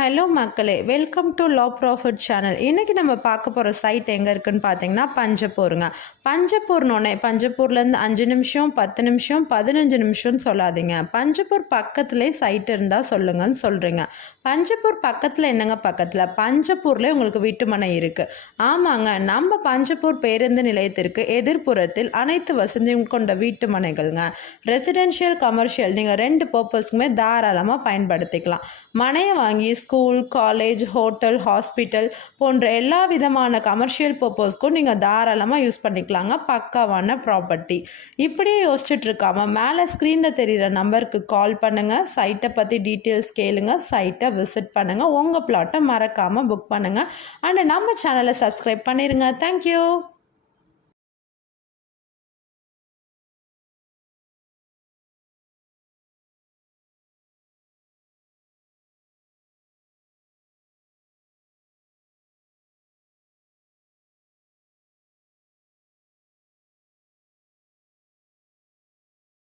Hello மக்களே, welcome to law profit channel. இன்றைக்கி நம்ம பார்க்க போகிற சைட் எங்கே இருக்குதுன்னு பார்த்தீங்கன்னா பஞ்சப்பூருங்க. பஞ்சப்பூர்னோடனே பஞ்சப்பூர்லேருந்து 5 நிமிஷம் 10 நிமிஷம் 15 நிமிஷம்னு சொல்லாதீங்க. பஞ்சப்பூர் பக்கத்துலேயே சைட் இருந்தால் சொல்லுங்கன்னு சொல்கிறீங்க. பஞ்சப்பூர் பக்கத்தில் என்னங்க பக்கத்தில்? பஞ்சப்பூர்லேயே உங்களுக்கு வீட்டுமனை இருக்குது. ஆமாங்க, நம்ம பஞ்சப்பூர் பேருந்து நிலையத்திற்கு எதிர்ப்புறத்தில் அனைத்து வசதியும் கொண்ட வீட்டுமனைகள்ங்க. ரெசிடென்ஷியல் கமர்ஷியல் நீங்கள் 2 பர்பஸ்க்குமே தாராளமாக பயன்படுத்திக்கலாம். மனையை வாங்கி ஸ்கூல், காலேஜ், ஹோட்டல், ஹாஸ்பிட்டல் போன்ற எல்லா விதமான கமர்ஷியல் பர்பஸ்க்கும் நீங்கள் தாராளமாக யூஸ் பண்ணிக்கலாங்க. பக்காவான ப்ராப்பர்ட்டி. இப்படியே யோசிச்சுட்டு இருக்காம மேலே ஸ்க்ரீனில் தெரிகிற நம்பருக்கு கால் பண்ணுங்கள். சைட்டை பற்றி டீட்டெயில்ஸ் கேளுங்க. சைட்டை விசிட் பண்ணுங்கள். உங்கள் பிளாட்டை மறக்காமல் புக் பண்ணுங்கள். அண்ட் நம்ம சேனலை சப்ஸ்கிரைப் பண்ணிடுங்க. தேங்க்யூ.